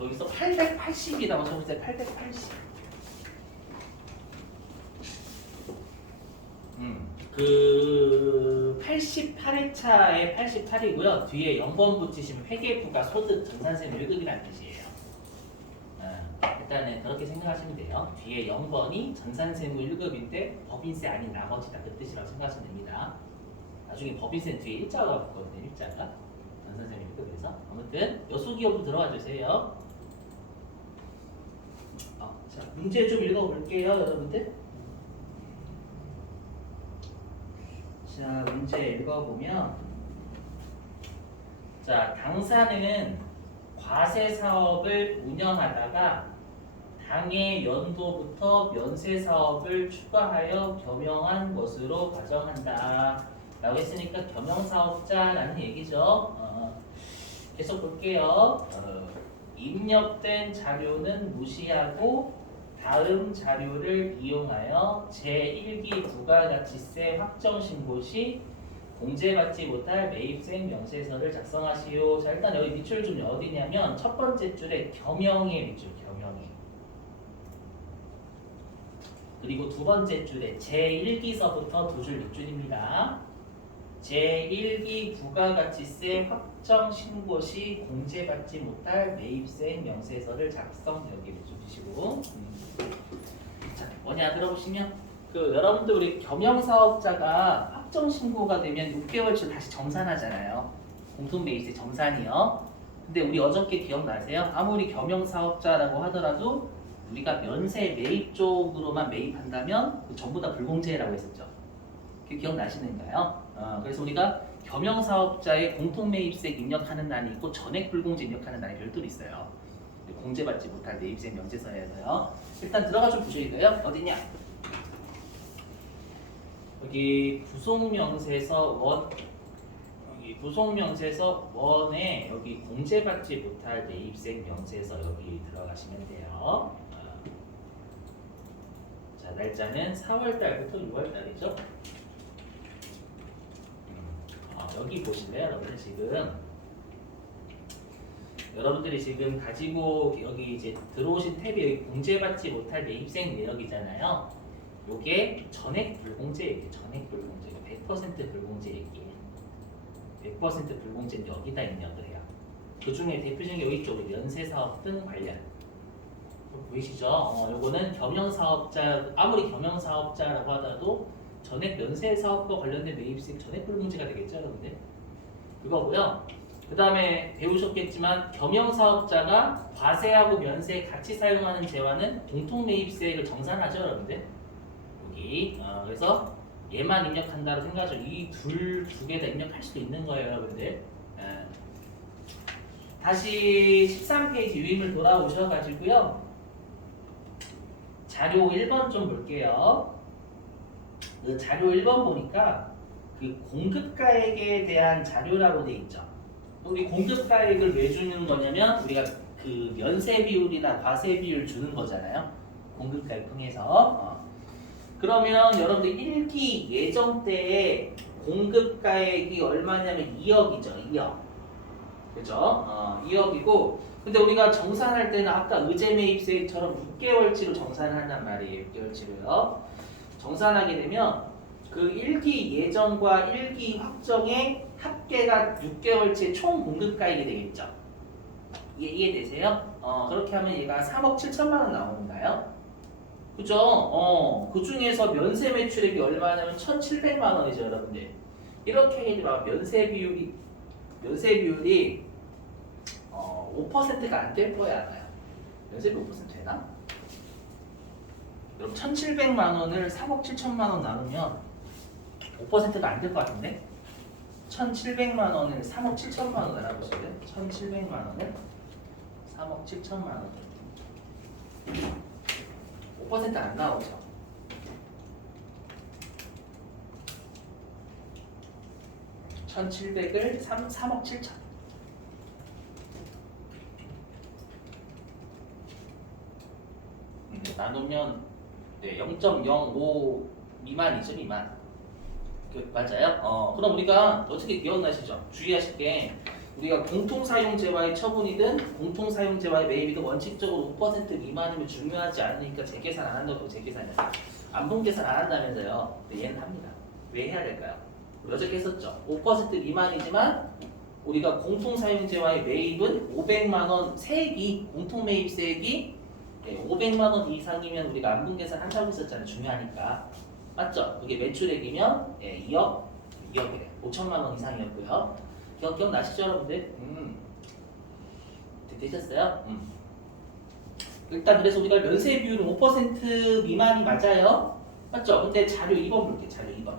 여기서 880이라고 적으세요. 880. 그 88회차에 88이고요. 뒤에 0번 붙이시면 회계부가 소득 정산세무 1급이라는 뜻이에요. 일단은 그렇게 생각하시면 돼요. 뒤에 0번이 전산세무 1급인데 법인세 아닌 나머지다. 그 뜻이라고 생각하시면 됩니다. 나중에 법인세는 뒤에 일자가 붙거든요. 일자가. 전산세무 1급에서. 아무튼 여수기업으로 들어가 주세요. 자, 문제 좀 읽어볼게요, 여러분들. 자, 문제 읽어보면, 자, 당사는 과세 사업을 운영하다가 당해 연도부터 면세 사업을 추가하여 겸용한 것으로 가정한다. 라고 했으니까 겸용사업자라는 얘기죠. 계속 볼게요. 입력된 자료는 무시하고 다음 자료를 이용하여 제1기 부가가치세 확정신고 시 공제받지 못할 매입생 명세서를 작성하시오. 자, 일단 여기 밑줄 좀 어디냐면 첫 번째 줄에 겸용의 밑줄, 겸용의. 그리고 두 번째 줄에 제1기서부터 두 줄 밑줄입니다. 제1기 부가가치세 확정신고 시 공제받지 못할 매입생 명세서를 작성. 여기 밑줄 주시고. 자, 뭐냐 들어보시면 여러분들 우리 겸용사업자가 확정신고가 되면 6개월치 다시 정산하잖아요. 공통매입세 정산이요. 근데 우리 어저께 기억나세요? 아무리 겸용사업자라고 하더라도 우리가 면세 매입 쪽으로만 매입한다면 전부 다 불공제라고 했었죠. 그게 기억나시는가요? 그래서 우리가 겸용사업자의 공통매입세 입력하는 난이 있고 전액 불공제 입력하는 난이 별도로 있어요. 공제받지 못할 매입세 명세서에서요. 일단 들어가 좀 보셔야 어디냐? 여기 부속명세서 원, 여기 부속명세서 원에 여기 공제받지 못할 매입세 명세서 여기 들어가시면 돼요. 자, 날짜는 4월달부터 6월달이죠. 여기 보실래요, 여러분들 여러분들이 지금 가지고 여기 이제 들어오신 탭이 여기 공제받지 못할 매입생 내역이잖아요. 요게 전액 불공제 얘기예요. 전액 불공제. 100% 불공제 얘기예요. 100% 불공제는 여기다 입력을 해요. 그 중에 대표적인 게 여기 있죠. 면세사업 등 관련. 보이시죠? 요거는 겸용사업자, 아무리 겸용사업자라고 하더라도 전액 면세사업과 관련된 매입세 전액 불공제가 되겠죠, 여러분들? 그거고요. 그 다음에 배우셨겠지만 겸용사업자가 과세하고 면세 같이 사용하는 재화는 공통매입세액을 정산하죠, 여러분들. 여기 그래서 얘만 입력한다고 생각하죠. 이 두 개 다 입력할 수도 있는 거예요, 여러분들. 다시 13페이지 유임을 돌아오셔가지고요. 자료 1번 좀 볼게요. 그 자료 1번 보니까 그 공급가액에 대한 자료라고 돼 있죠. 우리 공급가액을 왜 주는 거냐면 우리가 그 면세 비율이나 과세 비율 주는 거잖아요. 공급가액 통해서. 그러면 여러분들 1기 예정 때에 공급가액이 얼마냐면 2억이죠. 2억. 그죠? 2억이고 근데 우리가 정산할 때는 아까 의제매입세액처럼 6개월치로 정산을 한단 말이에요. 6개월치로요. 정산하게 되면 그 1기 예정과 1기 확정의 합계가 6개월치의 총 공급가액이 되겠죠. 이해되세요? 그렇게 하면 얘가 3억 7천만 원 나오는가요? 그죠? 그 중에서 면세 매출액이 얼마냐면 1,700만 원이죠, 여러분들. 이렇게 해도 면세 비율이 5%가 안 될 거야, 아마요. 면세비 5% 되나? 여러분 1,700만 원을 3억 7천만 원 나누면 5%가 안 될 것 같은데? 1,700만 원을 3억 7천만 원 알아보실래요? 1,700만 원을 3억 7천만 원. 5% 안 나오죠. 1,700을 3억 7천. 나누면 0.05 미만이죠, 미만. 맞아요? 그럼 우리가 어떻게 기억나시죠? 주의하실 게 우리가 공통사용재와의 처분이든 공통사용재와의 매입이든 원칙적으로 5% 미만이면 중요하지 않으니까 재계산 안 한다고 재계산이야. 안본계산 안 한다면서요. 근데 얘는 합니다. 왜 해야 될까요? 어저께 했었죠. 5% 미만이지만 우리가 공통사용재와의 매입은 500만 원 세액이 공통매입세액이 500만 원 이상이면 우리가 안분계산 한다고 했었잖아요. 중요하니까. 맞죠? 그게 매출액이면 2억이래. 5천만 원 이상이었고요. 기억나시죠 여러분들? 되셨어요? 일단 그래서 우리가 면세 비율은 5% 미만이 맞아요. 맞죠? 근데 자료 2번 볼게요. 자료 2번.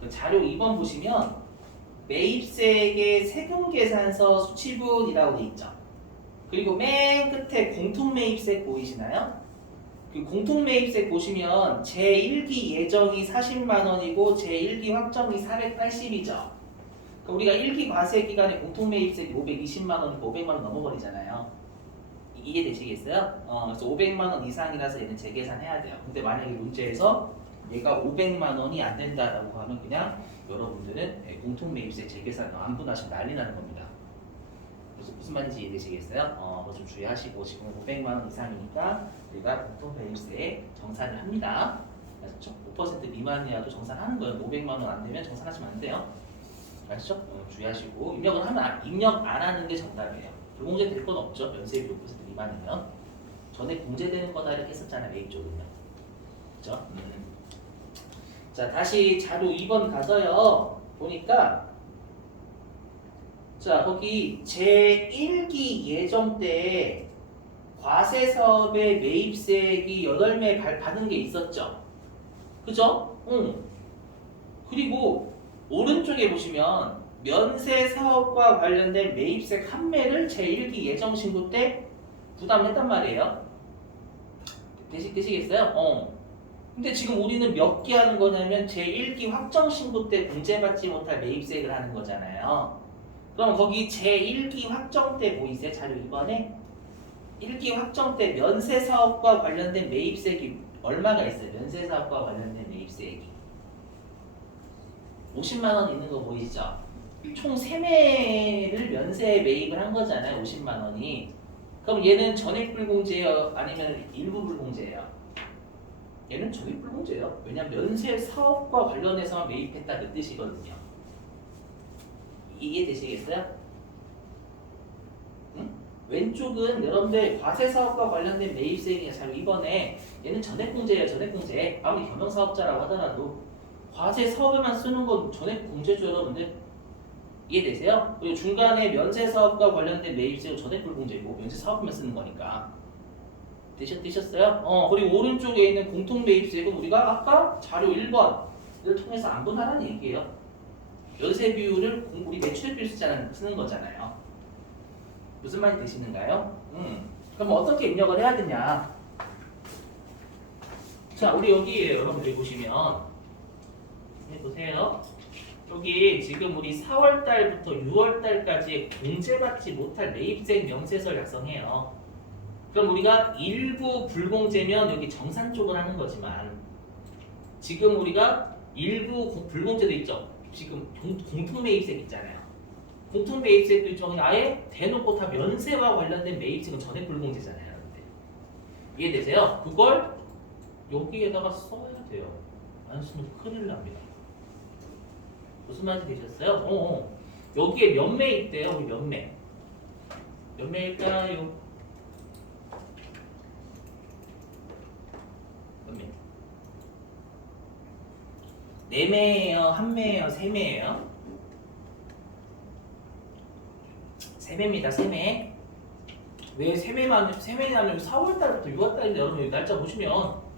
그 자료 2번 보시면 매입세액의 세금계산서 수치분이라고 돼 있죠. 그리고 맨 끝에 공통매입세 보이시나요? 그 공통매입세 보시면 제1기 예정이 40만 원이고 제1기 확정이 480이죠. 우리가 1기 과세 기간에 공통매입세액이 520만 원이고 500만 원 넘어버리잖아요. 이해되시겠어요? 그래서 500만 원 이상이라서 얘는 재계산해야 돼요. 근데 만약에 문제에서 얘가 500만 원이 안 된다라고 하면 그냥 여러분들은 공통매입세 재계산 안 분하시면 난리 나는 겁니다. 그래서 무슨 말인지 이해되시겠어요? 그거 좀 주의하시고 지금 500만 원 이상이니까 우리가 공통매입세에 정산을 합니다. 아시죠? 5% 미만이라도 정산하는 거예요. 500만 원 안 되면 정산하시면 안 돼요. 아시죠? 주의하시고 입력 안 하는 게 정답이에요. 불공제 될 건 없죠. 면세율 5% 미만이면 전에 공제되는 거다 이렇게 했었잖아요. 매입 쪽은요. 그렇죠? 자 다시 자료 2번 가서요. 보니까 자 거기 제1기 예정 때 과세 사업의 매입세액이 8매 받은 게 있었죠. 그죠? 그리고 오른쪽에 보시면 면세 사업과 관련된 매입세 판매를 제1기 예정 신고 때 부담했단 말이에요. 되시겠어요? 근데 지금 우리는 몇 개 하는 거냐면 제1기 확정 신고 때 공제받지 못할 매입세액을 하는 거잖아요. 그럼 거기 제1기 확정 때 보이세요? 자료 2번에 1기 확정 때 면세 사업과 관련된 매입세액이 얼마가 있어요? 면세 사업과 관련된 매입세액이 50만 원 있는 거 보이시죠? 총 3매를 면세에 매입을 한 거잖아요. 50만 원이. 그럼 얘는 전액 불공제예요? 아니면 일부 불공제예요? 얘는 전액 불공제예요. 왜냐면 면세 사업과 관련해서만 매입했다 그 뜻이거든요. 이해되시겠어요? 응? 왼쪽은 여러분들 과세 사업과 관련된 매입세액이 잘 이번에 얘는 전액 공제예요. 전액 공제. 아무리 경영 사업자라고 하더라도 과세 사업에만 쓰는 건 전액 공제죠, 여러분들. 이해되세요? 그리고 중간에 면세 사업과 관련된 매입세액은 전액 불공제고 면세 사업에만 쓰는 거니까. 되셨어요? 그리고 오른쪽에 있는 공통 매입세액은 우리가 아까 자료 1번을 통해서 안 분할하는 얘기예요. 연세 비율을 우리 매출액 비율 쓰는 거잖아요. 무슨 말이 되시는가요? 그럼 어떻게 입력을 해야 되냐? 자, 우리 여기 여러분들이 보시면 보세요. 여기 지금 우리 4월달부터 6월달까지 공제받지 못할 매입세액 명세서를 작성해요. 그럼 우리가 일부 불공제면 여기 정산 쪽을 하는 거지만 지금 우리가 일부 불공제도 있죠. 지금 공통매입세액 있잖아요. 공통매입세액도 있죠. 그냥 아예 대놓고 다 면세와 관련된 매입세액은 전액 불공제잖아요. 여러분들. 이해되세요? 그걸 여기에다가 써야 돼요. 안 쓰면 큰일 납니다. 무슨 말인지 되셨어요? 여기에 몇 매 있대요? 우리 몇 매? 몇 매일까요? 몇 매? 4매예요? 1매예요? 3매예요? 3매입니다. 3매. 왜 3매냐면 4월달부터 6월달인데 여러분 여기 날짜 보시면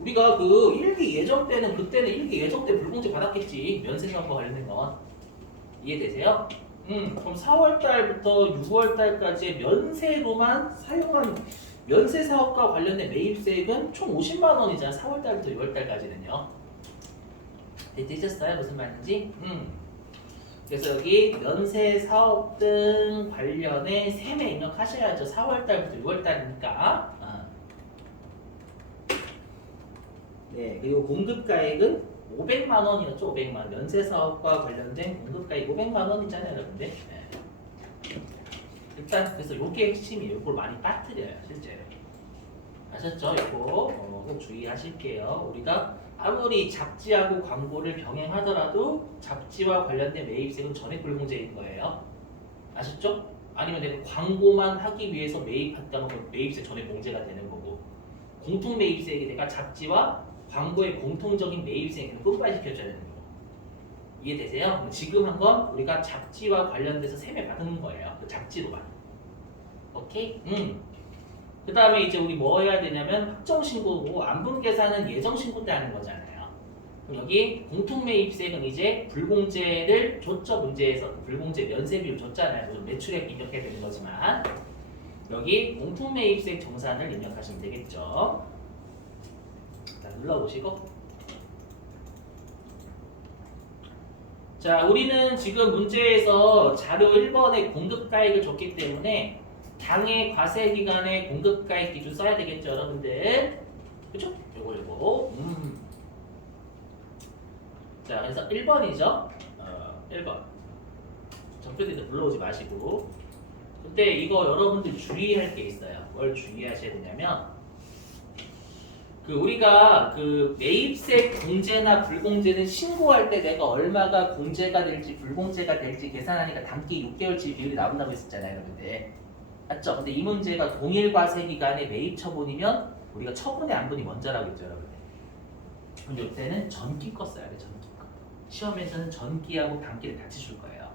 우리가 그 1기 예정 때는 그때는 1기 예정 때 불공제 받았겠지. 면세 사업과 관련된 건. 이해되세요? 그럼 4월달부터 6월달까지 면세로만 사용한 면세 사업과 관련된 매입세액은 총 50만 원이잖아. 4월달부터 6월달까지는요. 되셨어요? 무슨 말인지? 그래서 여기 면세 사업 등 관련해 3매 입력하셔야죠. 4월달부터 6월달이니까. 네, 그리고 공급가액은 500만 원이었죠. 500만 원. 면세 사업과 관련된 공급가액 500만 원이잖아요, 여러분들. 네. 일단 그래서 요게 핵심이에요. 이걸 많이 빠뜨려요 실제로. 아셨죠? 이거 꼭 주의하실게요. 우리가 아무리 잡지하고 광고를 병행하더라도 잡지와 관련된 매입세금 전액 불공제인 거예요. 아셨죠? 아니면 내가 광고만 하기 위해서 매입했다면 그 매입세 전액 공제가 되는 거고, 공통 매입세액이 내가 잡지와 광고의 공통적인 매입세액을 분발시켜줘야 되는 거고. 이해되세요? 지금 한 건 우리가 잡지와 관련돼서 세매 받는 거예요. 그 잡지로만. 오케이? 그 다음에 이제 우리 뭐 해야 되냐면 확정신고고, 안분계산은 예정신고 때 하는 거잖아요. 그럼 여기 공통매입세액은 이제 불공제를 줬죠. 문제에서 불공제 면세비율 줬잖아요. 물론 매출액 입력해야 되는 거지만 여기 공통매입세액 정산을 입력하시면 되겠죠. 자, 눌러보시고, 자, 우리는 지금 문제에서 자료 1번에 공급가액을 줬기 때문에 당해 과세기간의 공급가액 기준 써야 되겠죠, 여러분들. 그쵸? 요거. 자, 그래서 1번이죠. 1번. 정표대도 불러오지 마시고. 근데 이거 여러분들 주의할 게 있어요. 뭘 주의하셔야 되냐면, 우리가 매입세 공제나 불공제는 신고할 때 내가 얼마가 공제가 될지 불공제가 될지 계산하니까 단기 6개월치 비율이 나온다고 했었잖아요, 여러분들. 맞죠? 근데 이 문제가 동일 과세 기간의 매입 처분이면 우리가 처분의 안분이 먼저라고 했죠, 여러분들. 근데 이때는 전기 거 써야 돼, 전기 거. 시험에서는 전기하고 단기를 같이 줄 거예요.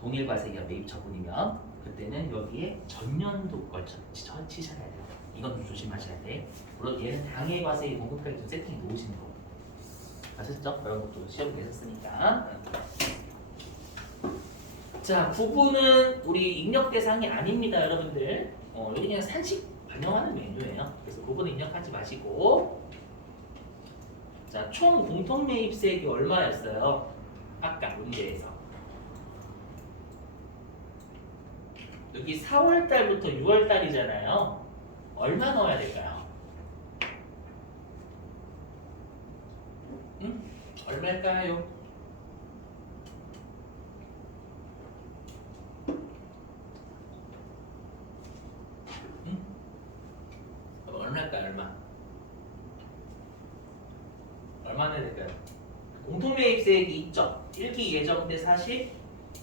동일 과세 기간 매입 처분이면 그때는 여기에 전년도 걸 치셔야 돼요. 이건 좀 조심하셔야 돼. 물론 얘는 당해 과세의 공급가액 좀 세팅해 놓으시는 거고. 아셨죠? 그런 것도 시험에 내셨으니까. 자, 9부는 우리 입력 대상이 아닙니다, 여러분들. 여기 그냥 산식 반영하는 메뉴예요. 그래서 9부는 입력하지 마시고. 자, 총 공통 매입세액이 얼마였어요? 아까 문제에서. 여기 4월 달부터 6월 달이잖아요. 얼마 넣어야 될까요? 얼마일까요? 얼마일까요? 얼마 내야 될까요? 공통매입세액이 있죠. 1기 예정 때 40,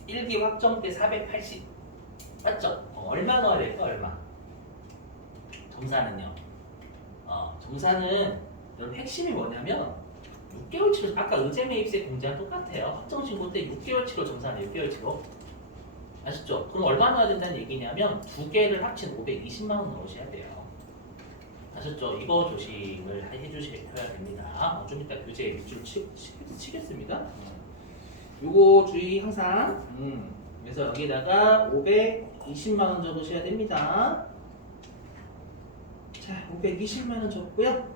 1기 확정 때 480. 맞죠? 얼마 넣어야 될까? 얼마? 정사는요. 정사는 여러분 핵심이 뭐냐면 6개월치로, 아까 의제매입세 공제랑 똑같아요. 확정신고 때 6개월치로 정산해요. 6개월치로. 아시죠? 그럼 얼마 넣어야 된다는 얘기냐면 두 개를 합친 520만 원 넣으셔야 돼요. 아셨죠? 이거 조심을 해주셔야 됩니다. 좀 이따 교재 밑줄 치겠습니다. 요거 주의 항상. 그래서 여기다가 520만 원 적으셔야 됩니다. 자, 520만 원 적고요.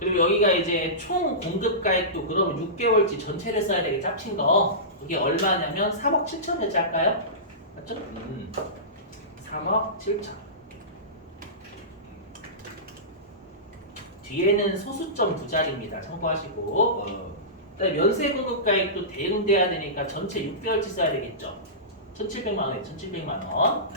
그리고 여기가 이제 총 공급가액도 그러면 6개월치 전체를 써야 되겠죠? 합친 거. 이게 얼마냐면 3억 7천까지 할까요? 맞죠? 3억 7천. 뒤에는 소수점 두 자리입니다. 참고하시고. 그다음에 면세 공급가액도 대응돼야 되니까 전체 6개월치 써야 되겠죠? 1,700만 원에 1,700만 원.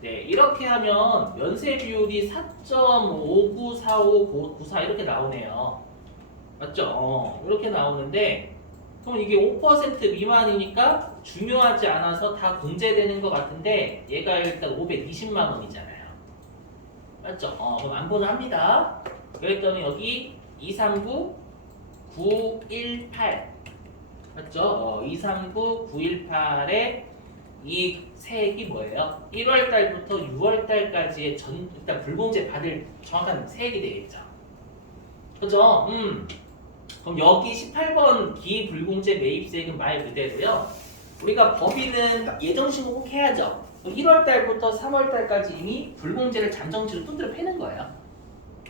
네, 이렇게 하면 면세 비율이 4.594594 이렇게 나오네요. 맞죠? 이렇게 나오는데, 그럼 이게 5% 미만이니까 중요하지 않아서 다 공제되는 것 같은데, 얘가 일단 520만 원이잖아요. 맞죠? 그럼 안분을 합니다. 그랬더니 여기 239 918 맞죠? 239 918에 이 세액이 뭐예요? 1월 달부터 6월 달까지의 일단 불공제 받을 정확한 세액이 되겠죠. 그죠? 그럼 여기 18번 기불공제 매입세액은 말 그대로요. 우리가 법인은 예정신고 꼭 해야죠. 1월 달부터 3월 달까지 이미 불공제를 잠정치로 두드려 패는 거예요.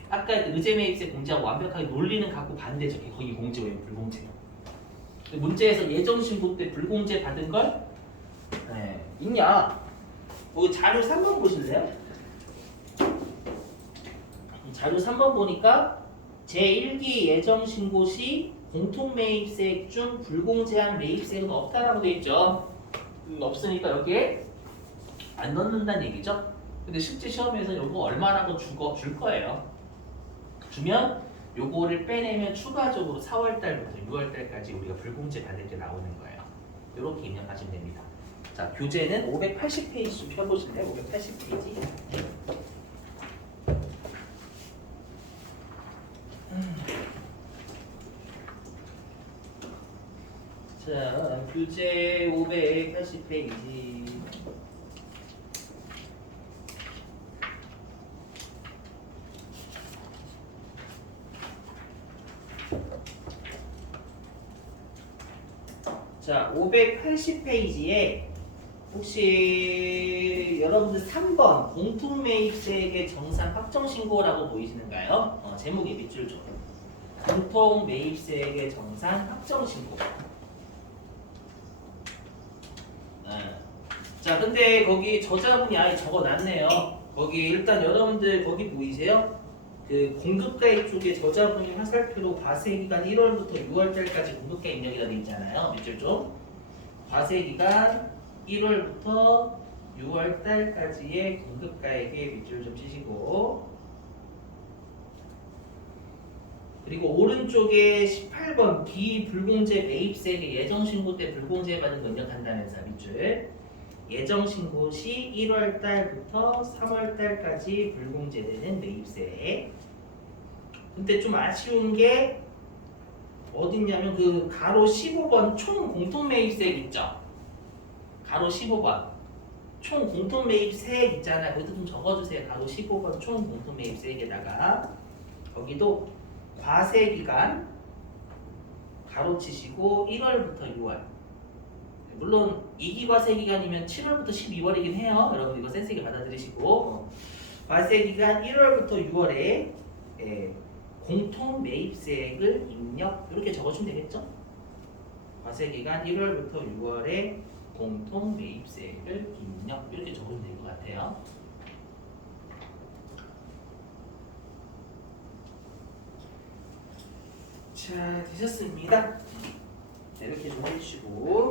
아까 의제 매입세 공제하고 완벽하게 논리는 갖고 반대죠. 거기 공제 왜 불공제. 문제에서 예정신고 때 불공제 받은 걸 있냐? 자료 3번 보실래요? 자료 3번 보니까 제1기 예정 신고 시 공통 매입세액 중 불공제한 매입세액은 없다라고 돼 있죠. 없으니까 여기에 안 넣는다는 얘기죠. 근데 실제 시험에서 요거 얼마라고 줄 거예요. 주면 요거를 빼내면 추가적으로 4월달부터 6월달까지 우리가 불공제 받을 게 나오는 거예요. 이렇게 입력하시면 됩니다. 자, 교재는 580페이지 좀 펴보실래요? 580페이지. 자, 교재 580페이지. 자, 580페이지에 혹시 여러분들 3번 공통매입세액의 정산 확정신고라고 보이시는가요? 제목에 밑줄 줘. 공통매입세액의 정산 확정신고. 자, 근데 거기 저자분이 아예 적어놨네요. 거기 일단 여러분들 거기 보이세요? 그 공급가입 쪽에 저자분이 화살표로 과세기간 1월부터 6월달까지 공급가입 입력이라 돼 있잖아요. 밑줄 좀. 과세기간 1월부터 6월달까지의 공급가액에 밑줄 좀 치시고, 그리고 오른쪽에 18번 비불공제 매입세액의 예정신고 때 불공제 받은 거 입력한다면서 밑줄. 예정신고 시 1월달부터 3월달까지 불공제되는 매입세액. 근데 좀 아쉬운 게 어딨냐면 그 가로 15번 총 공통매입세액 있죠? 가로 15번 총 공통매입세액 있잖아요. 거기도 좀 적어주세요. 가로 15번 총 공통매입세액에다가 거기도 과세기간 가로치시고 1월부터 6월. 물론 2기 과세기간이면 7월부터 12월이긴 해요. 여러분 이거 센스 있게 받아들이시고, 과세기간 1월부터 6월에 공통 매입세액을 입력 이렇게 적어주면 되겠죠? 과세기간 1월부터 6월에 공통 매입세액을 입력 이렇게 적어주면 될 것 같아요. 자, 되셨습니다. 이렇게 좀 해주시고,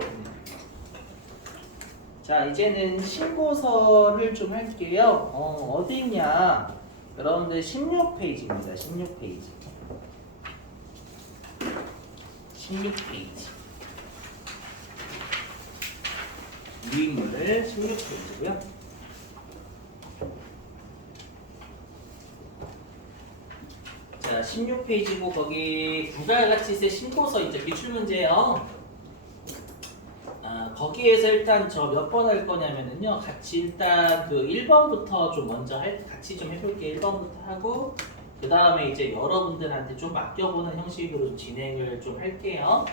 자, 이제는 신고서를 좀 할게요. 어디 있냐? 여러분들 16페이지입니다. 16페이지. 16페이지. 유인물을 16페이지고요. 자, 16페이지고 거기 부가가치세 신고서 이제 기출문제요. 거기에서 일단 저 몇 번 할 거냐면은요. 같이 일단 그 1번부터 좀 먼저 같이 좀 해볼게요. 1번부터 하고 그 다음에 이제 여러분들한테 좀 맡겨보는 형식으로 진행을 좀 할게요.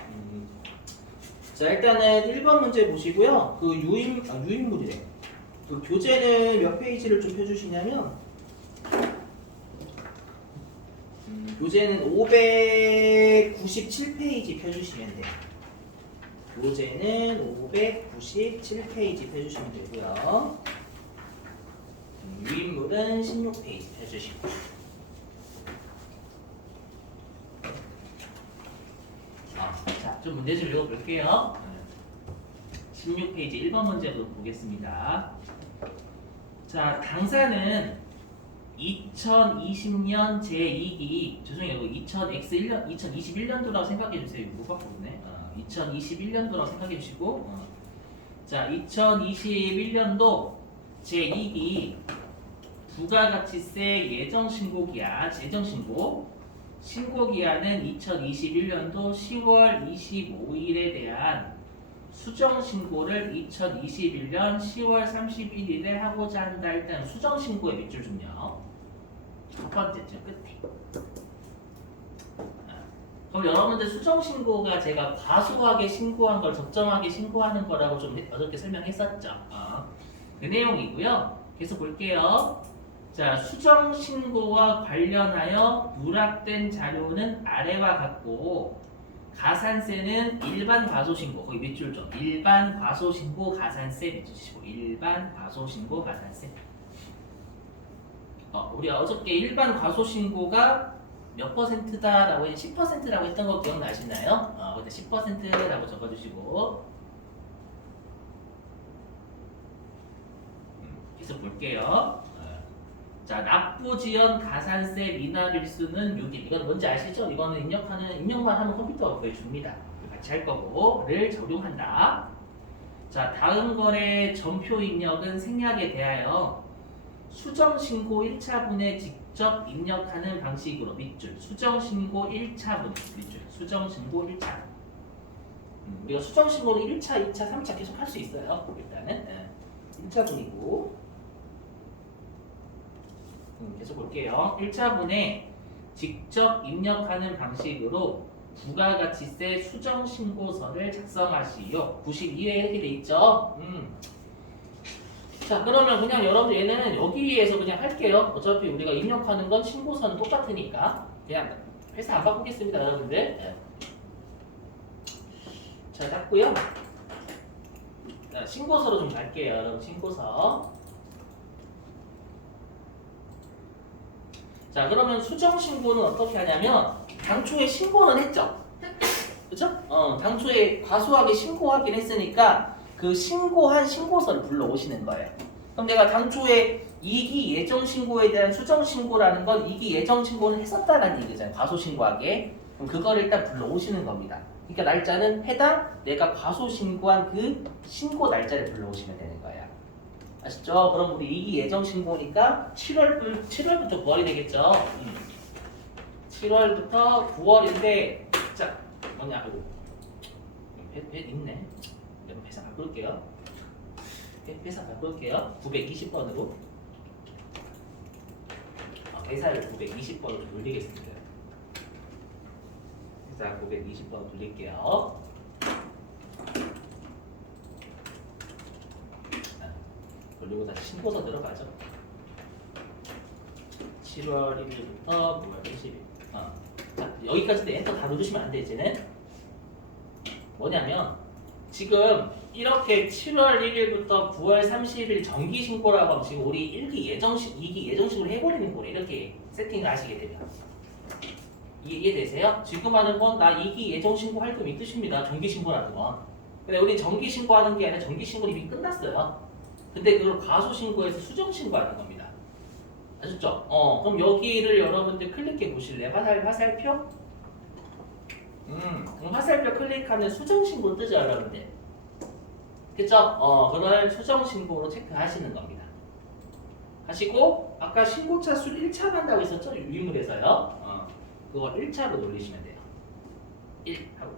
자, 일단은 1번 문제 보시고요. 그 유인물이래. 그 교재는 몇 페이지를 좀 펴주시냐면 교재는 597페이지 펴주시면 돼요. 교재는 597페이지 펴주시면 되고요. 유인물은 16페이지 펴주시고. 자, 좀 문제 좀 읽어볼게요. 16페이지 1번 문제부터 보겠습니다. 자, 당사는 2020년 제2기, 죄송해요. 2021년도라고 생각해주세요. 이거 바꾸네. 2021년도라고 생각해주시고, 자, 2021년도 제2기 부가가치세 예정신고기한, 신고기한은 2021년도 10월 25일에 대한 수정신고를 2021년 10월 31일에 하고자 한다. 일단 수정신고의 밑줄 좀요. 첫 번째죠, 끝에. 그럼 여러분들 수정신고가 제가 과소하게 신고한 걸 적정하게 신고하는 거라고 좀 어저께 설명했었죠. 그 내용이고요. 계속 볼게요. 자, 수정신고와 관련하여 누락된 자료는 아래와 같고 가산세는 일반 과소신고, 거기 밑줄 좀. 일반 과소신고 가산세 밑줄 치시고, 일반 과소신고 가산세. 우리 어저께 일반 과소신고가 몇 퍼센트다라고 10%라고 했던 거 기억나시나요? 그때 10%라고 적어주시고 계속 볼게요. 자, 납부지연 가산세 미납일수는 6일. 이건 뭔지 아시죠? 이거는 입력만 하면 컴퓨터가 구해줍니다. 같이 할 거고,를 적용한다. 자, 다음 거래 전표 입력은 생략에 대하여 수정신고 1차분에 직접 입력하는 방식으로 밑줄. 수정신고 1차분 밑줄. 수정신고 1차. 우리가 수정신고는 1차, 2차, 3차 계속 할 수 있어요. 일단은 1차분이고 계속 볼게요. 1차분에 직접 입력하는 방식으로 부가가치세 수정신고서를 작성하시오. 92회에 이렇게 돼 있죠. 자, 그러면 그냥 여러분들 얘는 여기에서 그냥 할게요. 어차피 우리가 입력하는 건 신고서는 똑같으니까 그냥 회사 안 바꾸겠습니다, 여러분들. 네. 자, 땄고요. 자, 신고서로 좀 갈게요, 여러분. 신고서. 자, 그러면 수정신고는 어떻게 하냐면 당초에 신고는 했죠. 그쵸? 당초에 과소하게 신고하긴 했으니까 그 신고한 신고서를 불러오시는 거예요. 그럼 내가 당초에 이기 예정 신고에 대한 수정 신고라는 건 이기 예정 신고는 했었다는 얘기잖아요. 과소 신고하게. 그럼 그거를 일단 불러오시는 겁니다. 그러니까 날짜는 해당 내가 과소 신고한 그 신고 날짜를 불러오시면 되는 거예요. 아시죠? 그럼 우리 이기 예정 신고니까 7월부터 9월이 되겠죠? 7월부터 9월인데 자 뭐냐 이거 배 있네. 내가 회사 바꿀게요. 회사 바꿀게요. 920번으로 회사를 920번으로 돌리겠습니다. 회사 920번 돌릴게요. 그리고 다시 신고서 들어가죠. 7월 1일부터 9월 30일. 자, 여기까지도 엔터 다 누르시면 안 돼, 이제는. 뭐냐면, 지금 이렇게 7월 1일부터 9월 30일 정기 신고라고 하면 지금 우리 1기 예정식, 2기 예정식으로 해버리는 거래. 이렇게 세팅을 하시게 되면. 이해되세요? 지금 하는 건 나 2기 예정 신고 할 때 이 뜻입니다. 정기 신고라는 건. 근데 우리 정기 신고하는 게 아니라 정기 신고 이미 끝났어요. 근데 그걸 과소 신고해서 수정 신고하는 겁니다. 아셨죠? 그럼 여기를 여러분들 클릭해 보실래요? 화살표? 그럼 화살표 클릭하면 수정 신고 뜨죠, 여러분들. 그쵸? 그걸 수정 신고로 체크하시는 겁니다. 하시고 아까 신고차 수 1차 한다고 했었죠? 유인물에서요. 그거 1차로 돌리시면 돼요. 1 하고.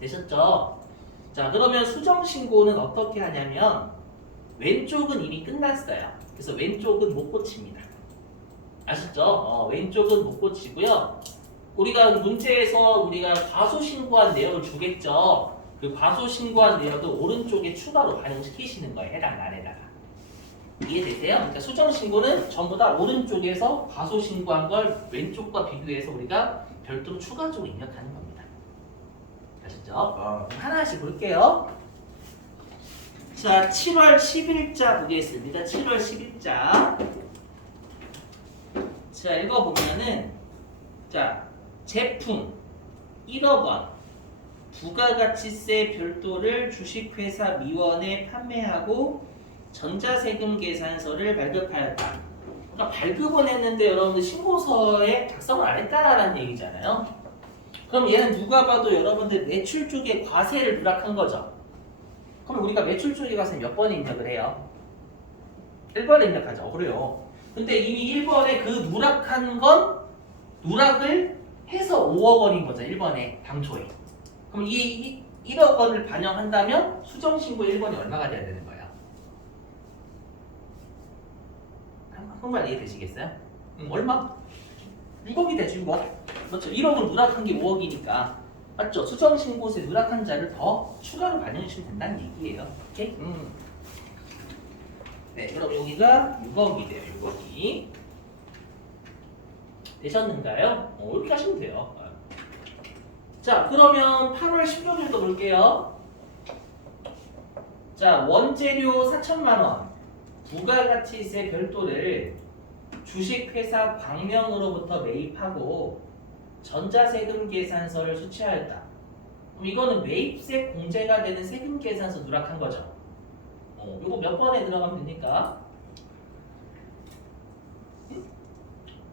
되셨죠? 자, 그러면 수정 신고는 어떻게 하냐면 왼쪽은 이미 끝났어요. 그래서 왼쪽은 못 고칩니다. 아셨죠? 왼쪽은 못 고치고요. 우리가 문제에서 우리가 과소 신고한 내역을 주겠죠. 그 과소 신고한 내역을 오른쪽에 추가로 반영시키시는 거예요. 해당栏에다가. 이해되세요? 그러니까 수정 신고는 전부 다 오른쪽에서 과소 신고한 걸 왼쪽과 비교해서 우리가 별도로 추가적으로 입력하는 겁니다. 아셨죠? 하나씩 볼게요. 자, 7월 10일자 보겠습니다. 7월 10일자. 자, 읽어보면은, 자, 제품 1억 원, 부가가치세 별도를 주식회사 미원에 판매하고 전자세금 계산서를 발급하였다. 그러니까 발급은 했는데 여러분들 신고서에 작성을 안 했다라는 얘기잖아요. 그럼 얘는 누가 봐도 여러분들 매출 쪽에 과세를 누락한 거죠. 그럼 우리가 매출 쪽에 가서 몇 번에 입력을 해요? 1번에 입력하죠. 그래요. 근데 이미 1번에 그 누락한 건 누락을 해서 5억 원인 거죠. 1번에 당초에. 그럼 이 1억 원을 반영한다면 수정신고 1번이 얼마가 돼야 되는 거예요? 한번 이해되시겠어요? 얼마? 6억이 되지 6억. 그렇죠. 1억을 누락한 게 5억이니까. 맞죠? 수정신고세 누락한 자를 더 추가로 반영해주시면 된다는 얘기예요. 오케이? 네, 그럼 여기가 6억이 돼요. 6억이. 되셨는가요? 이렇게 하시면 돼요. 자, 그러면 8월 16일도 볼게요. 자, 원재료 4천만 원. 부가가치세 별도를 주식회사 광명으로부터 매입하고 전자세금 계산서를 수취하였다. 그럼 이거는 매입세 공제가 되는 세금 계산서 누락한 거죠. 이거 몇 번에 들어가면 됩니까?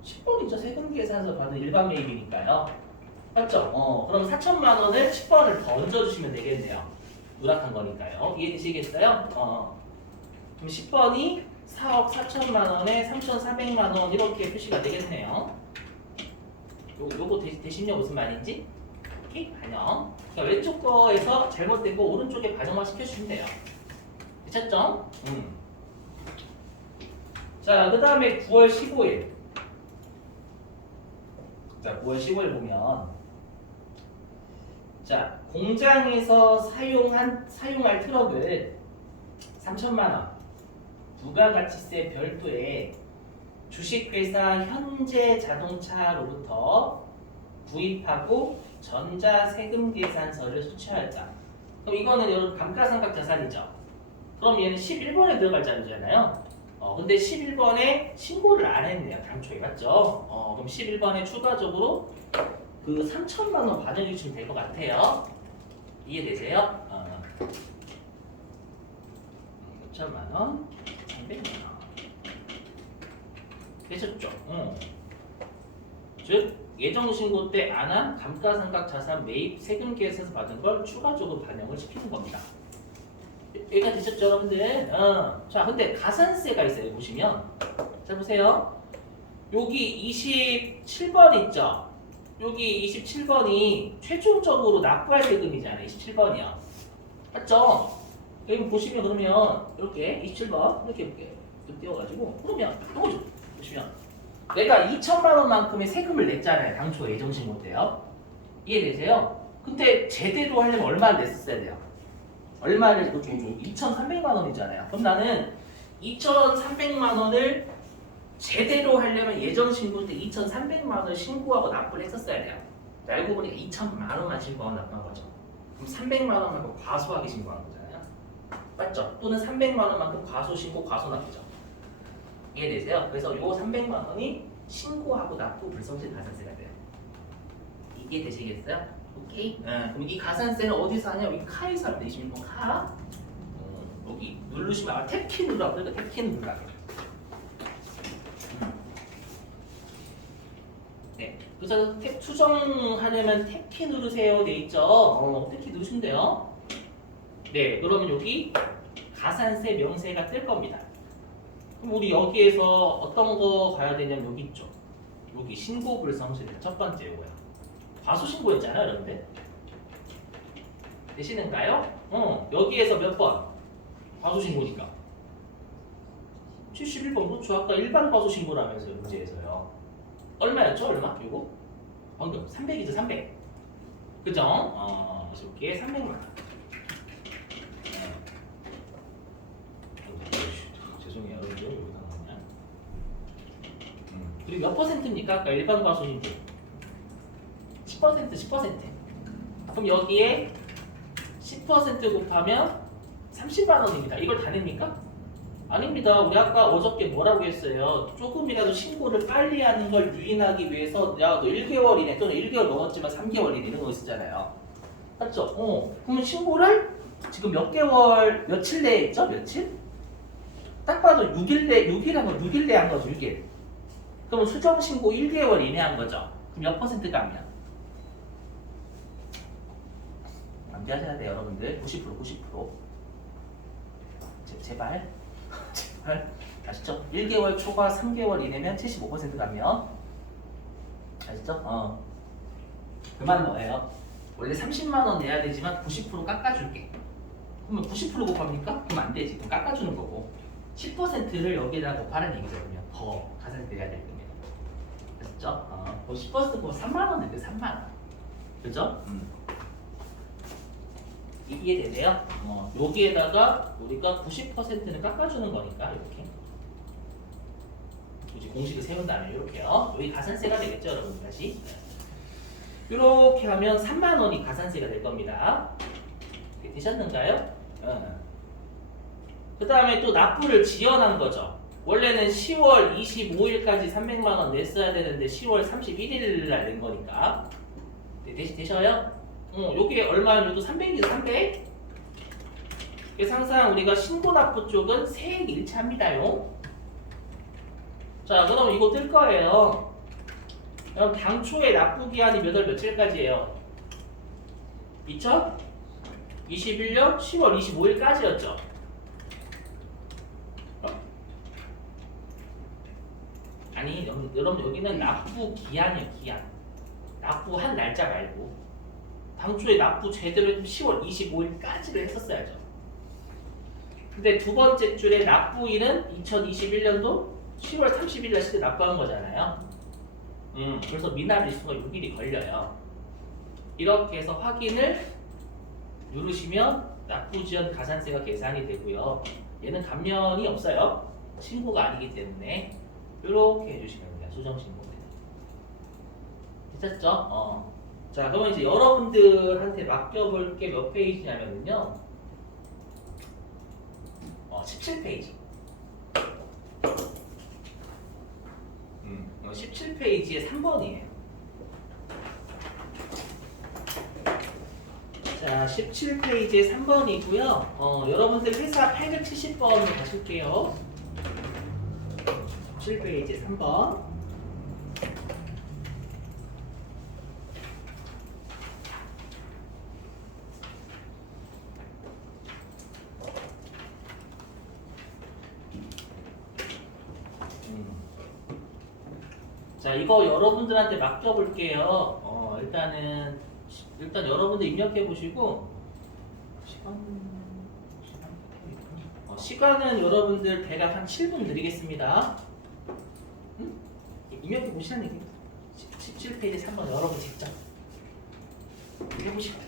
10번이죠. 세금 계산서 받은 일반 매입이니까요. 맞죠? 그럼 4천만 원을 10번을 더 얹어주시면 되겠네요. 누락한 거니까요. 이해되시겠어요? 그럼 10번이 4억 4천만 원에 3,400만 원 이렇게 표시가 되겠네요. 요거 되시면 무슨 말인지? 오케이? 반영. 그러니까 왼쪽 거에서 잘못된 거 오른쪽에 반영만 시켜주시면 돼요. 괜찮죠? 자, 그 다음에 9월 15일. 자, 9월 15일 보면 자, 공장에서 사용할 트럭을 3천만 원 부가가치세 별도의 주식회사 현재자동차로부터 구입하고 전자세금 계산서를 수취하였다. 그럼 이거는 여러분 감가상각 자산이죠. 그럼 얘는 11번에 들어갈 자료잖아요. 근데 11번에 신고를 안 했네요. 당초에 맞죠? 그럼 11번에 추가적으로 그 3천만 원 반영해 주시면 될 것 같아요. 이해되세요? 3천만 원, 300만 원. 되셨죠? 즉 예정신고 때 안 한 감가상각 자산 매입 세금 계에서 받은 걸 추가적으로 반영을 시키는 겁니다. 여기가 되셨죠, 여러분들? 자, 근데 가산세가 있어요. 보시면 자 보세요. 여기 27번 있죠? 여기 27번이 최종적으로 납부할 세금이잖아요. 27번이요. 맞죠? 여기 보시면 그러면 이렇게 27번 이렇게 띄워가지고 그러면 이거죠. 보시면 내가 2천만 원만큼의 세금을 냈잖아요. 당초 예정신고 때요. 이해되세요? 근데 제대로 하려면 얼마를 냈었어야 돼요? 얼마를 2,300만 원이잖아요. 그럼 나는 2,300만 원을 제대로 하려면 예정신고 때 2,300만 원을 신고하고 납부를 했었어야 돼요. 알고 보니까 2천만 원만 신고하고 납부한 거죠. 그럼 300만 원만큼 과소하게 신고한 거잖아요. 맞죠? 또는 300만 원만큼 과소 신고 과소 납부죠. 이해되세요? 그래서 요 300만 원이 신고하고 납부 불성실 가산세가 돼요. 이게 되시겠어요? 오케이? 그럼 이 가산세는 어디서 하냐? 여기 카에서 하면 되시면 카. 여기 누르시면 탭키 누르라고 그러니까 탭키 누르라고. 네. 그래서 탭 수정하려면 탭키 누르세요 돼 있죠? 탭키 누르시면 돼요. 네. 그러면 여기 가산세 명세가 뜰 겁니다. 그럼 우리 여기에서 어떤 거 가야 되냐면 여기 있죠. 여기 신고 불성실 첫 번째 요거야. 과소 신고였잖아요, 여러분들. 되시는가요? 여기에서 몇 번? 과소 신고니까. 71번. 그렇죠. 아까 일반 과소 신고라면서요, 문제에서요. 얼마였죠? 얼마? 이거? 방금 300이죠, 300. 그죠? 이렇게 300만 원. 죄송해요, 여러분들. 여기다 넣으면. 그리고 몇 퍼센트입니까? 아까 일반 과소 신고. 10%, 10%. 그럼 여기에 10% 곱하면 30만 원입니다. 이걸 다 냅니까? 아닙니다. 우리 아까 어저께 뭐라고 했어요? 조금이라도 신고를 빨리 하는 걸 유인하기 위해서 야, 너 1개월 이내 또는 1개월 넘었지만 3개월 이내 이런 거 있었잖아요. 맞죠? 그러면 신고를 지금 몇 개월, 며칠 내에 했죠? 며칠? 딱 봐도 6일 한 거, 6일 내에 한 거죠, 6일. 그러면 수정 신고 1개월 이내 한 거죠. 그럼 몇 퍼센트가 하면? 암기하셔야 돼요, 여러분들. 90%, 90%. 제발. 제발. 아시죠? 1개월 초과 3개월 이내면 75% 가면. 아시죠? 그만 넣어요. 원래 30만 원 내야 되지만 90% 깎아줄게. 그러면 90% 곱합니까? 그럼 안 되지. 그럼 깎아주는 거고. 10%를 여기다 곱하는 얘기죠. 그러면 더 가산세 내야 될 겁니다. 아시죠? 10% 곱하면 3만 원인데 3만 원. 그죠? 이해되세요? 여기에다가 우리가 90%는 깎아주는 거니까 이렇게 굳이 공식을 세운 다음에 이렇게요. 여기 가산세가 되겠죠, 여러분 다시. 이렇게 하면 3만 원이 가산세가 될 겁니다. 되셨는가요? 그 다음에 또 납부를 지연한 거죠. 원래는 10월 25일까지 300만 원 냈어야 되는데 10월 31일 날 낸 거니까. 네, 되셔요? 여기 얼마였는데도 300이죠, 300? 그래서 항상 우리가 신고납부 쪽은 세액 일치합니다요. 자, 그럼 이거 뜰 거예요. 그럼 당초에 납부 기한이 몇 월 며칠까지예요? 2021년 10월 25일까지였죠. 아니, 여러분 여기는 납부 기한이에요, 기한. 납부한 날짜 말고. 당초에 납부 제대로 했으면 10월 25일까지를 했었어야죠. 근데 두 번째 줄에 납부일은 2021년도 10월 30일 날 시대 납부한 거잖아요. 그래서 미납 일수가 6일이 걸려요. 이렇게 해서 확인을 누르시면 납부지연 가산세가 계산이 되고요. 얘는 감면이 없어요. 신고가 아니기 때문에 이렇게 해주시면 됩니다. 수정신고입니다. 됐죠? 자, 그러면 이제 여러분들한테 맡겨볼 게 몇 페이지냐면요. 17페이지. 17페이지에 3번이에요. 자, 17페이지에 3번이고요. 여러분들 회사 870번으로 가실게요. 17페이지에 3번. 자, 이거 여러분들한테 맡겨볼게요. 일단 여러분들 입력해 보시고 시간은 여러분들 대략 한 7분 드리겠습니다. 입력해 보시라는 얘기입니다. 17페이지 3번 여러분 직접 해보시고.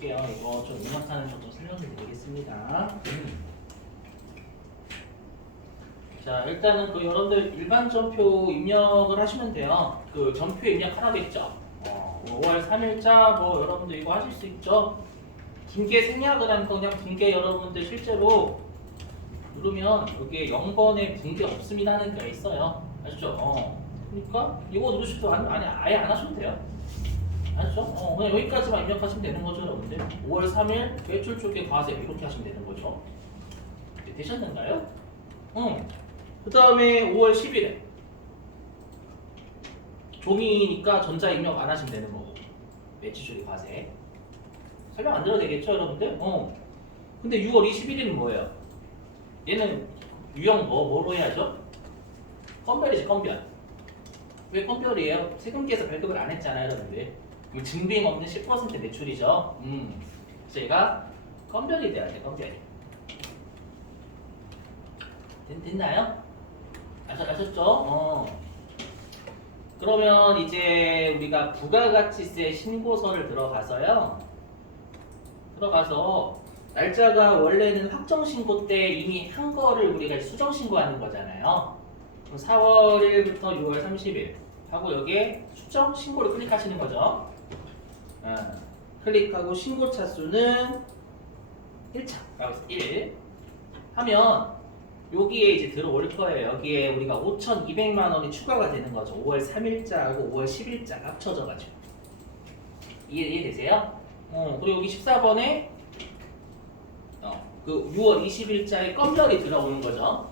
볼게요. 이거 좀 음악하는 좀 설명을 드리겠습니다. 자, 일단은 그 여러분들 일반 전표 입력을 하시면 돼요. 그 전표 입력하라고 했죠. 5월 3일자 뭐 여러분들 이거 하실 수 있죠. 분계 생략을 하는 거 그냥 분계 여러분들 실제로 누르면 여기에 0번에 분계 없음이라는 게 있어요. 아시죠? 그러니까 이거 누르셔도 아예 안 하셔도 돼요. 아시죠? 그냥 여기까지만 입력하시면 되는 거죠, 여러분들. 5월 3일 매출 쪽에 과세 이렇게 하시면 되는 거죠. 되셨는가요? 그 다음에 5월 10일에 종이니까 전자 입력 안 하시면 되는 거고 매출 쪽에 과세 설명 안 들어도 되겠죠, 여러분들? 근데 6월 21일은 뭐예요? 얘는 유형 뭐로 해야죠? 건별이지, 건별. 왜 건별이에요? 세금계에서 발급을 안 했잖아요, 여러분들. 증빙 없는 10% 매출이죠. 그래서 얘가 건별이 돼야 돼, 건별이. 됐나요? 아셨죠? 그러면 이제 우리가 부가가치세 신고서를 들어가서 날짜가 원래는 확정신고 때 이미 한 거를 우리가 수정신고하는 거잖아요. 그럼 4월 1일부터 6월 30일 하고 여기에 수정신고를 클릭하시는 거죠. 클릭하고 신고 차수는 1차 라고 해서 1 하면 여기에 이제 들어올 거예요. 여기에 우리가 5,200만 원이 추가가 되는 거죠. 5월 3일자하고 5월 10일자 합쳐져 가지고. 이해되세요? 그리고 여기 14번에 그 6월 20일자에 건별이 들어오는 거죠.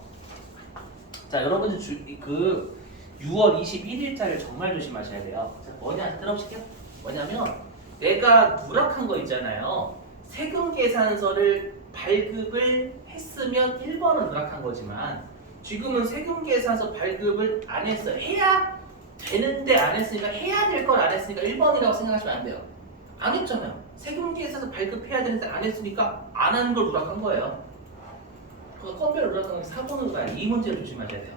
자, 여러분들 그 6월 21일자를 정말 조심하셔야 돼요. 자, 뭐냐 들어보실게요. 뭐냐면 내가 누락한 거 있잖아요. 세금 계산서를 발급을 했으면 1번은 누락한 거지만 지금은 세금 계산서 발급을 안 했어요. 해야 되는데 안 했으니까 해야 될 걸 안 했으니까 1번이라고 생각하시면 안 돼요. 안 했잖아요. 세금 계산서 발급해야 되는데 안 했으니까 안 한 걸 누락한 거예요. 그러니까 건별 누락한 건 4번으로 가요. 이 문제를 조심하셔야 돼요.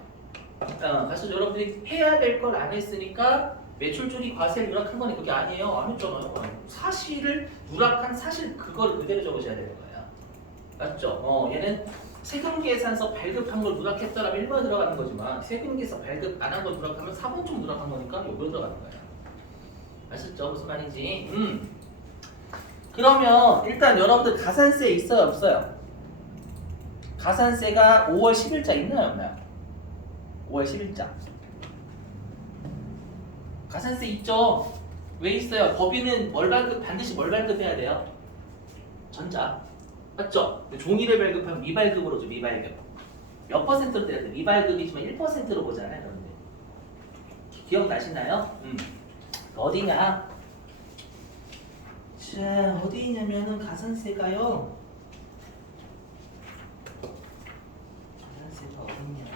그래서 여러분들이 해야 될 걸 안 했으니까 매출줄이 과세를 누락한 거니 그게 아니에요. 안 했잖아요. 사실을 누락한 사실 그걸 그대로 적으셔야 되는 거예요. 맞죠? 얘는 세금계산서 발급한 걸 누락했더라면 1번 들어가는 거지만 세금계산서 발급 안 한 걸 누락하면 4번 좀 누락한 거니까 여기로 들어가는 거예요. 아셨죠? 무슨 말인지. 그러면 일단 여러분들 가산세 있어요? 없어요? 가산세가 5월 10일자 있나요? 없나요? 5월 10일자 가산세 있죠? 왜 있어요? 법인은 반드시 뭘 발급해야 돼요? 전자. 맞죠? 종이를 발급하면 미발급으로 줘, 미발급. 몇 퍼센트로 때려야 돼? 미발급이지만 1%로 보잖아요, 여러분들. 기억나시나요? 어디냐? 자, 어디 있냐면은 가산세가요. 가산세가 어딨냐?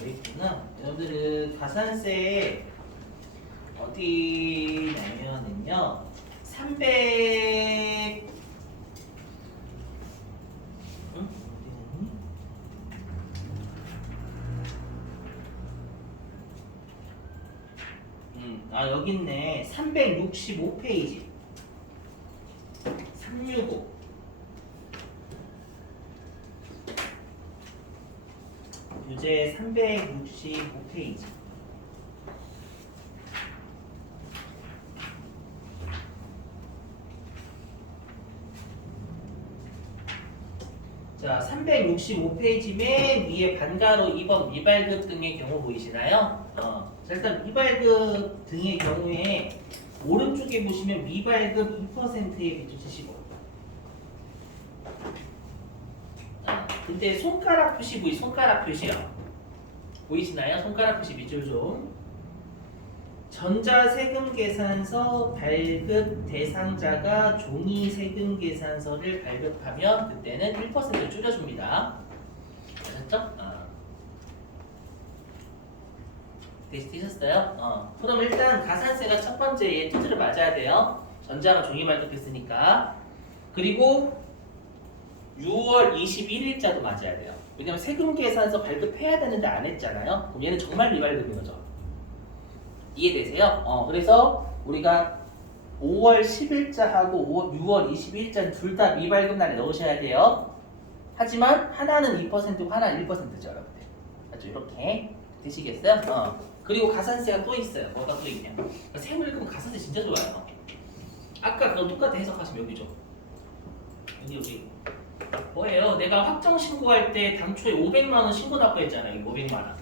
여기 있구나. 여러분들은 가산세 어디냐면은요 300 여기 있네. 365페이지 365 유제 365페이지. 자, 365페이지 맨 위에 반가로 2번 미발급 등의 경우 보이시나요? 자, 일단 미발급 등의 경우에 오른쪽에 보시면 미발급 2%에 비춰주시고 근데 손가락 표시 손가락 표시요. 보이시나요? 손가락 표시 밑줄 좀. 전자세금계산서 발급 대상자가 종이세금계산서를 발급하면 그때는 1%를 줄여줍니다. 아셨죠? 되셨어요? 그럼 일단 가산세가 첫 번째 토지를 맞아야 돼요. 전자가 종이 발급했으니까. 그리고 6월 21일자도 맞아야 돼요. 왜냐면 세금 계산서 발급해야 되는데 안 했잖아요. 그럼 얘는 정말 미발급인 거죠. 이해되세요? 그래서 우리가 5월 10일자하고 6월 22일자는 둘 다 미발급 날에 넣으셔야 돼요. 하지만 하나는 2%고 하나는 1%죠, 여러분들. 맞죠? 이렇게 되시겠어요? 그리고 가산세가 또 있어요. 뭐가 또 있냐? 세무일금 가산세 진짜 좋아요. 아까 그거 똑같이 해석하시면 여기죠. 여기 뭐예요? 내가 확정 신고할 때 당초에 500만 원 신고 납부했잖아요. 이 500만 원.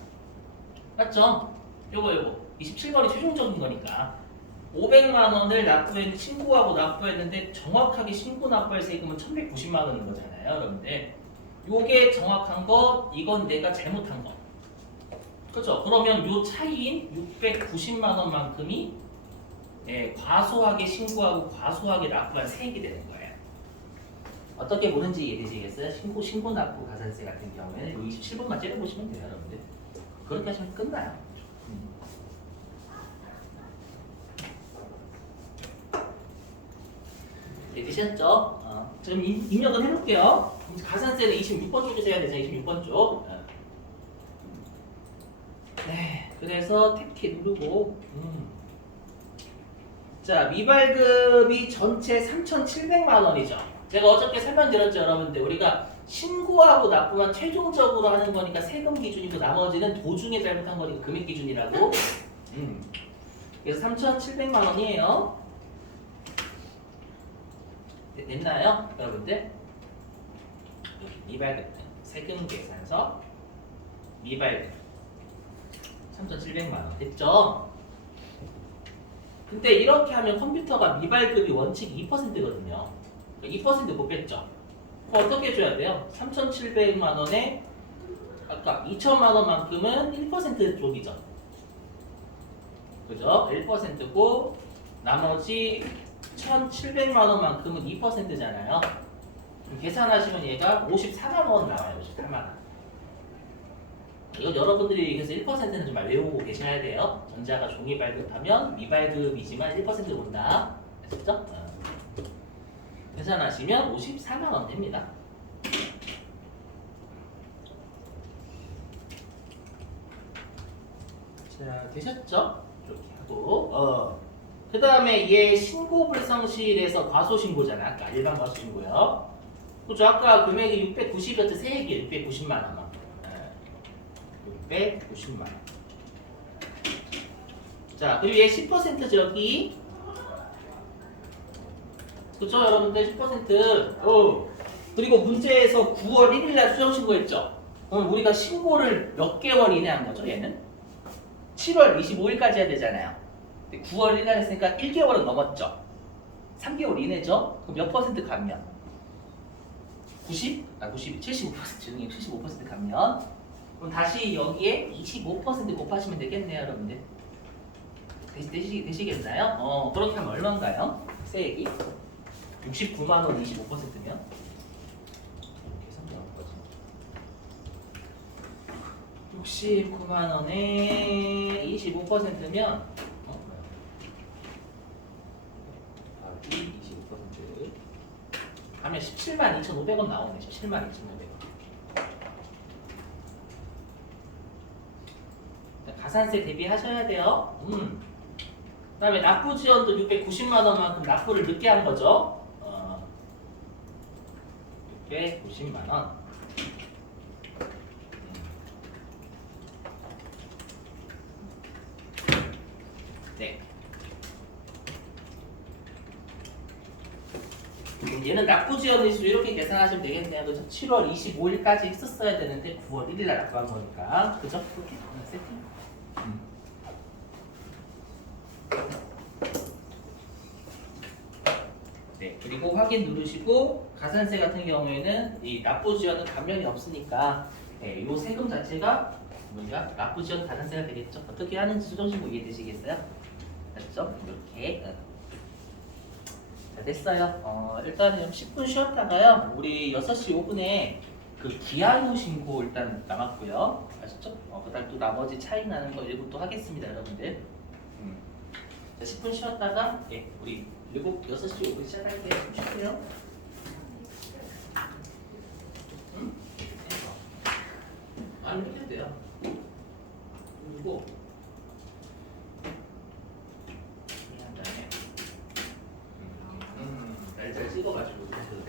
맞죠? 요거 27번이 최종적인 거니까 500만 원을 신고하고 납부했는데 정확하게 신고 납부할 세금은 1190만 원인 거잖아요, 여러분들. 요게 정확한 거, 이건 내가 잘못한 거. 그렇죠? 그러면 요 차이인 690만 원만큼이 과소하게 신고하고 과소하게 납부한 세액이 되는 거예요. 어떻게 보는지 이해되시겠어요? 신고 납부 가산세 같은 경우에는 요 27번만 째려보시면 돼요, 여러분들. 그렇게 하시면 끝나요. 되셨죠? 지금 입력은 해볼게요. 가산세는 26번 쪽에서 해야 되죠. 26번 쪽. 네, 그래서 탭키 누르고 자, 미발급이 전체 3,700만 원이죠. 제가 어저께 설명드렸죠, 여러분들. 우리가 신고하고 납부만 최종적으로 하는 거니까 세금 기준이고 나머지는 도중에 잘못한 거니까 금액 기준이라고. 그래서 3,700만 원이에요. 됐나요? 여러분들? 미발급 세금 계산서 미발급 3,700만 원 됐죠? 근데 이렇게 하면 컴퓨터가 미발급이 원칙 2%거든요. 2% 못 뺐죠? 그럼 어떻게 해줘야 돼요? 3,700만 원에 아까 2천만 원만큼은 1% 쪽이죠. 그죠? 1%고 나머지 1,700만 원만큼은 2%잖아요. 계산하시면 얘가 54만 원 나와요. 54만 원. 이거 여러분들이 그래서 1%는 좀 외우고 계셔야 돼요. 전자가 종이 발급하면 미발급이지만 1% 온다. 아셨죠? 계산하시면 54만 원 됩니다. 자, 되셨죠? 이렇게 하고 그 다음에 얘 신고 불성실에서 과소신고잖아. 아까 일반 과소신고요. 그죠? 아까 금액이 690이었죠. 세액이 690만 원만. 690만 원. 자, 그리고 얘 10%죠, 여기. 그쵸, 여러분들 10%. 그리고 문제에서 9월 1일날 수정신고했죠. 그럼 우리가 신고를 몇 개월 이내 한 거죠, 얘는? 7월 25일까지 해야 되잖아요. 9월 1일 날 했으니까 1개월은 넘었죠. 3개월 이내죠. 그럼 몇 퍼센트 감면? 75% 죄송해요. 75% 감면. 그럼 다시 여기에 25% 곱하시면 되겠네요, 여러분들. 되시겠나요? 그렇게 하면 얼마인가요? 세액이 69만 원 25%면 계산 나올 거지. 69만 원에 25%면 25% 하면 17만 2,500원 나오네. 17만 2,500원. 가산세 대비하셔야 돼요. 그 다음에 납부 지원도 690만 원만큼 납부를 늦게 한 거죠. 690만 원. 네. 얘는 납부 지원 일수 이렇게 계산하시면 되겠네요. 그죠? 7월 25일까지 했었어야 되는데 9월 1일 날 납부한 거니까. 그죠? 그렇게 세팅. 네, 그리고 확인 누르시고 가산세 같은 경우에는 이 납부 지원은 감면이 없으니까 네, 이 세금 자체가 뭐냐 납부 지원 가산세가 되겠죠. 어떻게 하는지 수정신고 이해되시겠어요? 됐죠? 이렇게 자, 됐어요. 일단은 10분 쉬었다가요. 우리 6시 5분에 그 기한 후 신고 일단 남았고요. 아셨죠? 그다음 또 나머지 차이 나는 거 일부 또 하겠습니다, 여러분들. 자, 10분 쉬었다가 예, 우리 6시 5분 시작할게요. 좀 쉬세요. 아니 이렇게 해도 돼요. 그리고 이 한 다음에 날짜를 찍어가지고 이렇게 해도